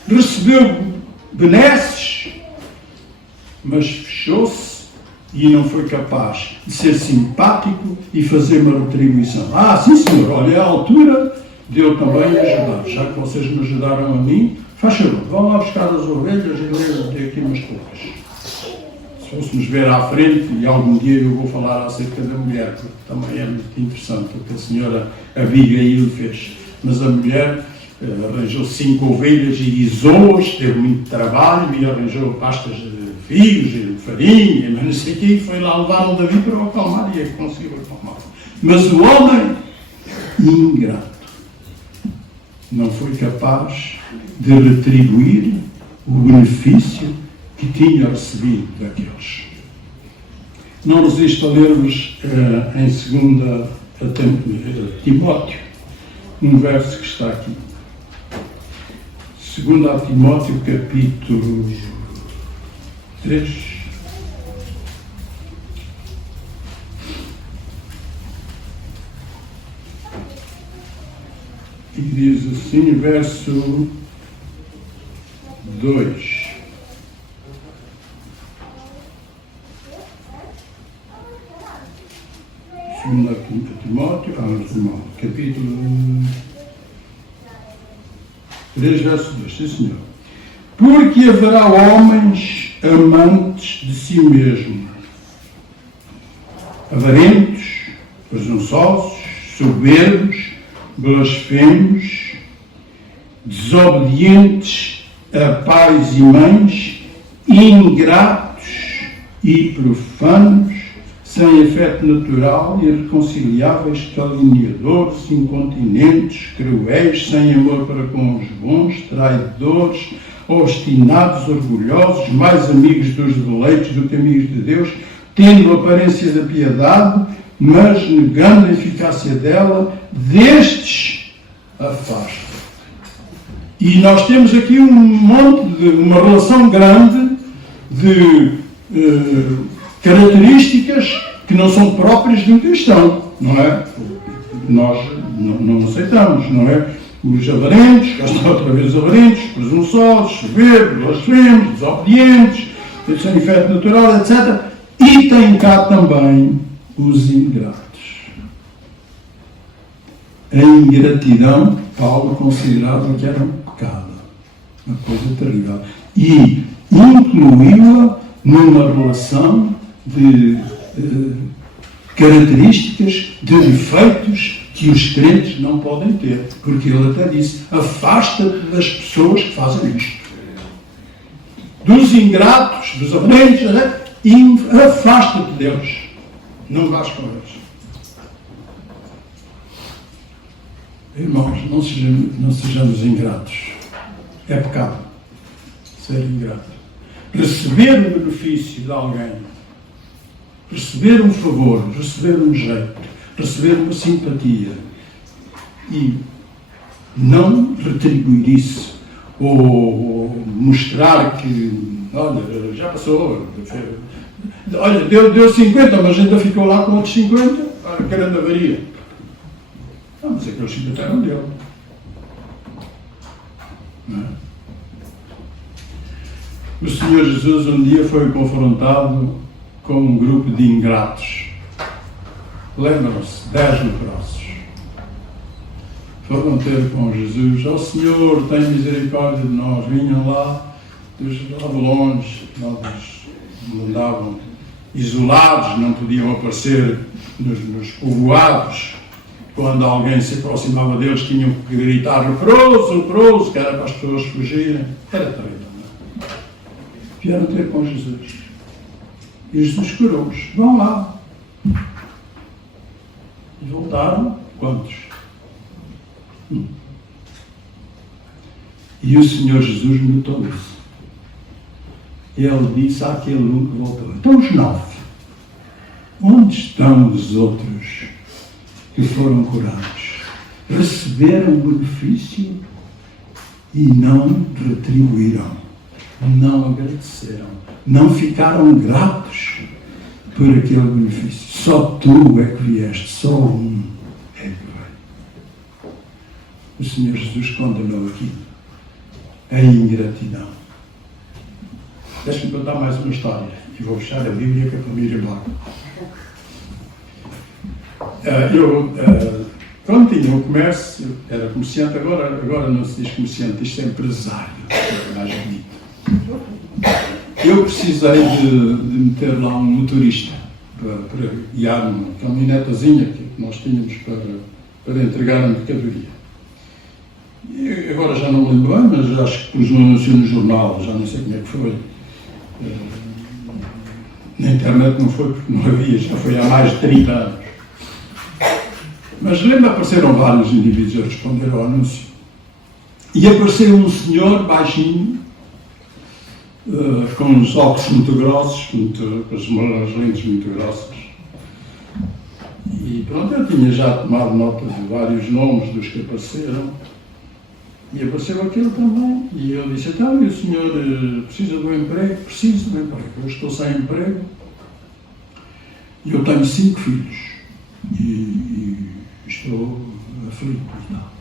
recebeu benesses, mas fechou-se e não foi capaz de ser simpático e fazer uma retribuição. Sim senhor, olha, é a altura de eu também ajudar. Já que vocês me ajudaram a mim, faz favor, vão lá buscar as ovelhas e eu tenho aqui umas poucas. Se fôssemos ver à frente, e algum dia eu vou falar acerca da mulher, porque também é muito interessante o que a senhora Abigail fez. Mas a mulher arranjou 5 ovelhas e guisou-as, teve muito trabalho e arranjou pastas de figos e de farinha, mas não sei o quê, e foi lá levar o Davi para o acalmar e ele conseguiu acalmar. Mas o homem ingrato não foi capaz de retribuir o benefício que tinha recebido daqueles. Não resisto a lermos em 2 Timóteo, um verso que está aqui. 2 Timóteo, capítulo 3. E diz assim, verso 2. Timóteo, capítulo 3, verso 2, sim senhor. Porque haverá homens amantes de si mesmos, avarentos, presunçosos, soberbos, blasfemos, desobedientes, a pais e mães ingratos e profanos, sem afeto natural, irreconciliáveis, caluniadores, incontinentes, cruéis, sem amor para com os bons, traidores, obstinados, orgulhosos, mais amigos dos deleites do que amigos de Deus, tendo aparência da piedade, mas negando a eficácia dela, destes afasta. E nós temos aqui uma relação grande de características que não são próprias de um cristão, não é? Nós não aceitamos, não é? Os avarentos, cá está outra vez os avarentos, presunçosos, soberbos, blasfemos, desobedientes, sem afeto natural, etc. E tem cá também os ingratos. A ingratidão, Paulo considerava que era um pecado, uma coisa terrível. E incluiu-a numa relação de características, de defeitos que os crentes não podem ter. Porque ele até disse, afasta-te das pessoas que fazem isto. Dos ingratos, dos avarentos, afasta-te deles. Não vás com eles. Irmãos, não sejamos ingratos. É pecado ser ingrato. Receber um benefício de alguém, receber um favor, receber um jeito, receber uma simpatia e não retribuir isso ou mostrar que, olha, já passou, olha, deu 50, mas ainda ficou lá com outros 50, querendo avaria. Não, mas aqueles 50 eram dele. Não é? O Senhor Jesus um dia foi confrontado com um grupo de ingratos. Lembram-se, 10 leprosos. Foram ter com Jesus, ó Senhor, tem misericórdia de nós. Vinham lá dos longe, nós andavam isolados, não podiam aparecer nos povoados. Quando alguém se aproximava deles, tinham que gritar leproso, leproso, que era para as pessoas fugirem. Era terrível. Vieram ter com Jesus. E Jesus curou-os. Vão lá. E voltaram. Quantos? E o Senhor Jesus notou isso. Ele disse àquele um que voltou. Então os 9. Onde estão os outros que foram curados? Receberam benefício e não retribuíram. Não agradeceram, não ficaram gratos por aquele benefício. Só tu é que vieste, só um é que veio. O Senhor Jesus condenou aqui a ingratidão. Deixa-me contar mais uma história e vou fechar a Bíblia que é para me ir embora. Quando tinha um comércio, era comerciante, agora não se diz comerciante, isto é empresário, é mais bonito. Eu precisei de meter lá um motorista para guiar uma caminhonetazinha que nós tínhamos para entregar a mercadoria. E agora já não me lembro bem, mas acho que pus um anúncio no jornal, já não sei como é que foi. Na internet não foi porque não havia, já foi há mais de 30 anos. Mas lembro, apareceram vários indivíduos a responder ao anúncio. E apareceu um senhor baixinho, com uns óculos muito grossos, com as lentes muito grossas. E pronto, eu tinha já tomado nota de vários nomes dos que apareceram. E apareceu aquele também. E ele disse, então, e o senhor precisa de um emprego? Preciso de um emprego. Eu estou sem emprego. E eu tenho 5 filhos. E estou aflito e tal.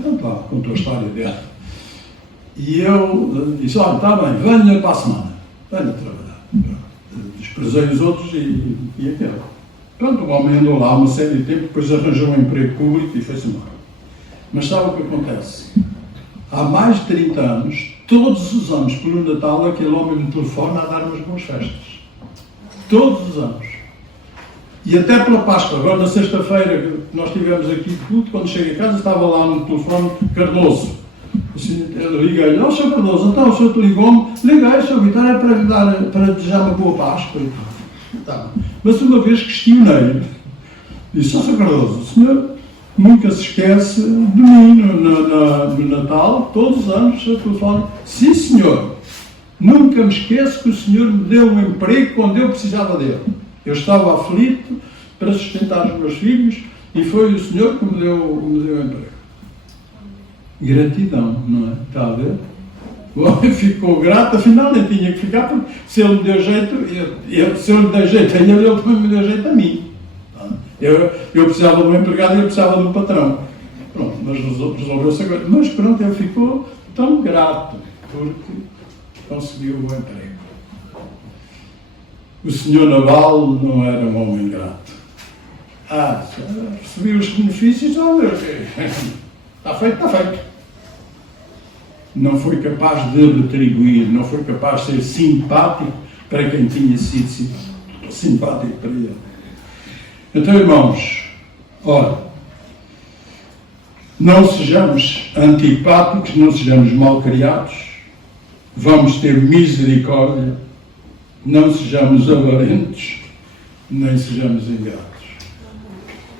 Pronto, lá, contou a história dele. E eu disse, olha, está bem, venha para a semana. Venha trabalhar. Desprezei os outros e aquele. Pronto, o homem andou lá uma série de tempo, depois arranjou um emprego público e foi-se embora. Mas sabe o que acontece? Há mais de 30 anos, todos os anos, por um Natal, aquele homem me telefona a dar umas boas festas. Todos os anos. E até pela Páscoa, agora na sexta-feira, nós tivemos aqui tudo, quando cheguei a casa, estava lá no telefone Cardoso. Assim, eu liguei-lhe, ó Sr. Cardoso, então o senhor te ligou-me, liguei, Sr. Vitor, era para lhe dar, para desejar uma boa Páscoa. Tá. Mas uma vez questionei-lhe, disse, ó Sr. Cardoso, o senhor nunca se esquece de mim no Natal, todos os anos, o seu telefone. Sim, senhor. Nunca me esqueço que o senhor me deu um emprego quando eu precisava dele. Eu estava aflito para sustentar os meus filhos e foi o senhor que me deu o emprego. Gratidão, não é? Está a ver? O homem ficou grato, afinal nem tinha que ficar, porque se ele me deu jeito, se eu lhe dei jeito a ele, ele também me deu jeito a mim. Eu precisava de um empregado e ele precisava de um patrão. Pronto, mas resolveu-se agora. Mas pronto, ele ficou tão grato porque conseguiu o emprego. O senhor Naval não era um homem grato. Recebi os benefícios, está feito, está feito. Não foi capaz de retribuir, não foi capaz de ser simpático para quem tinha sido simpático para ele. Então, irmãos, ora, não sejamos antipáticos, não sejamos malcriados, vamos ter misericórdia, não sejamos avarentos, nem sejamos ingratos.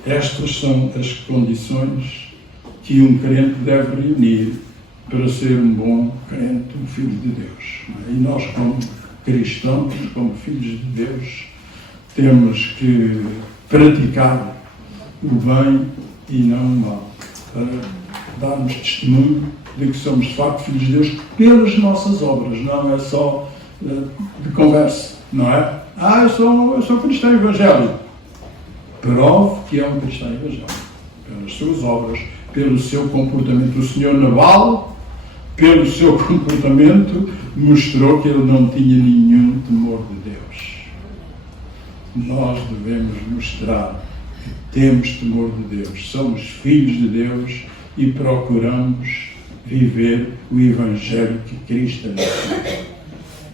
Estas são as condições que um crente deve reunir para ser um bom crente, um filho de Deus. E nós, como cristãos, como filhos de Deus, temos que praticar o bem e não o mal, para darmos testemunho de que somos de facto filhos de Deus pelas nossas obras, não é só de conversa, não é? Eu sou cristão evangélico. Prove que é um cristão evangélico, pelas suas obras, pelo seu comportamento. O senhor Naval, pelo seu comportamento, mostrou que ele não tinha nenhum temor de Deus. Nós devemos mostrar que temos temor de Deus, somos filhos de Deus e procuramos viver o Evangelho que Cristo anunciou.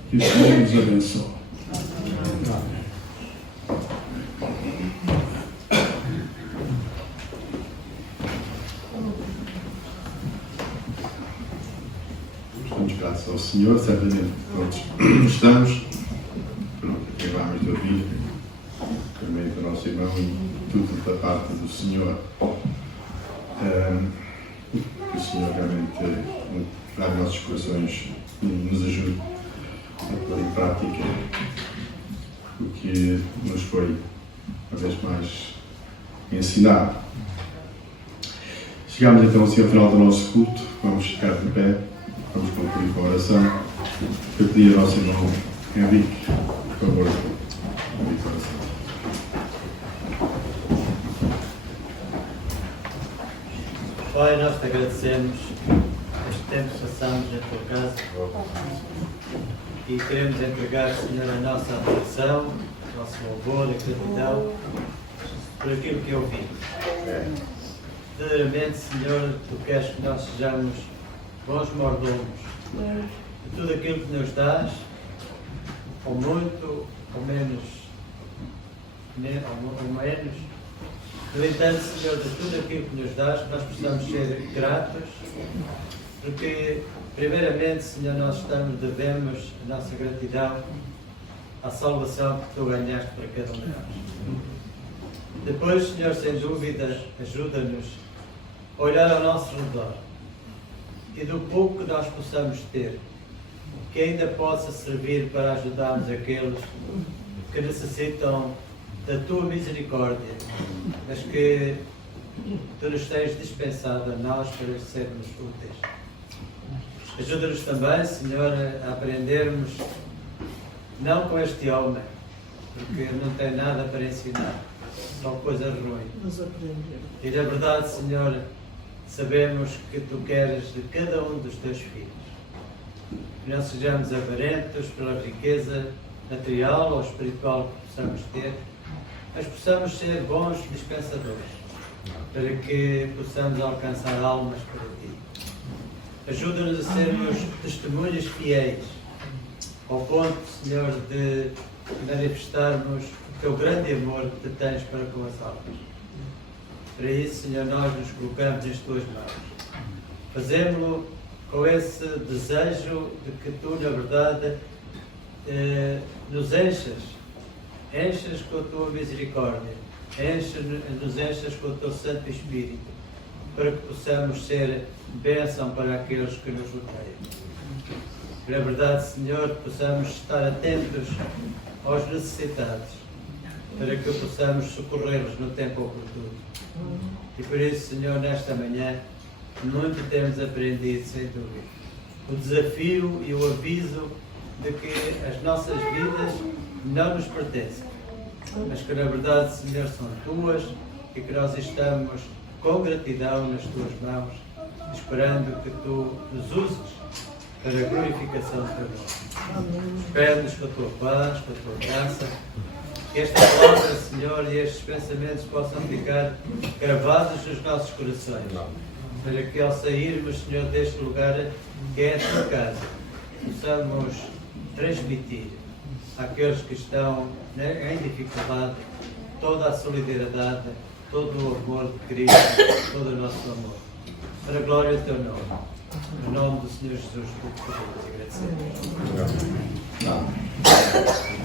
Que o Senhor nos abençoe. Damos graças ao Senhor, certamente todos estamos. Pronto, acabámos de ouvir também do nosso irmão e tudo da parte do Senhor. Que o Senhor realmente traga nossos corações, nos ajude a pôr em prática o que nos foi uma vez mais ensinado. Chegamos então assim ao final do nosso culto, vamos ficar de pé, vamos concluir com a oração. Eu pedi ao nosso irmão Henrique, por favor, concluir com a oração. Pai, nós te agradecemos este tempo que passamos na tua casa e queremos entregar, Senhor, a nossa adoração, o nosso louvor e gratidão por aquilo que ouvimos. Verdadeiramente, Senhor, tu queres que nós sejamos bons mordomos de tudo aquilo que nos dás, ou muito, ou menos. No entanto, Senhor, de tudo aquilo que nos dás, nós precisamos ser gratos, porque, primeiramente, Senhor, nós devemos a nossa gratidão à salvação que tu ganhaste para cada um de nós. Depois, Senhor, sem dúvida, ajuda-nos a olhar ao nosso redor e do pouco que nós possamos ter, que ainda possa servir para ajudarmos aqueles que necessitam da tua misericórdia, mas que tu nos tens dispensado a nós para sermos úteis. Ajuda-nos também, Senhor, a aprendermos não com este homem, porque ele não tem nada para ensinar, só coisas ruins. E na verdade, Senhor, sabemos que tu queres de cada um dos teus filhos. Que não sejamos avarentos pela riqueza material ou espiritual que possamos ter, mas possamos ser bons dispensadores, para que possamos alcançar almas para ti. Ajuda-nos a sermos testemunhas fiéis, ao ponto, Senhor, de manifestarmos o teu grande amor que tens para com as almas. Para isso, Senhor, nós nos colocamos nas tuas mãos. Fazemo-lo com esse desejo de que tu, na verdade, nos enchas com a tua misericórdia, nos enchas com o teu Santo Espírito, para que possamos ser bênção para aqueles que nos rodeiam. Que, na verdade, Senhor, possamos estar atentos aos necessitados, para que possamos socorrê-los no tempo oportuno. E por isso, Senhor, nesta manhã, muito temos aprendido, sem dúvida, o desafio e o aviso de que as nossas vidas não nos pertencem, mas que, na verdade, Senhor, são tuas e que nós estamos com gratidão nas tuas mãos, esperando que tu nos uses para a glorificação do teu nome. Pede-nos com a tua paz, com a tua graça, que esta palavra, Senhor, e estes pensamentos possam ficar gravados nos nossos corações, para que ao sairmos, Senhor, deste lugar que é a tua casa, possamos transmitir àqueles que estão em dificuldade toda a solidariedade, todo o amor de Cristo, todo o nosso amor. Para a glória do teu nome. No nome do Senhor Jesus, que te agradecemos. Não.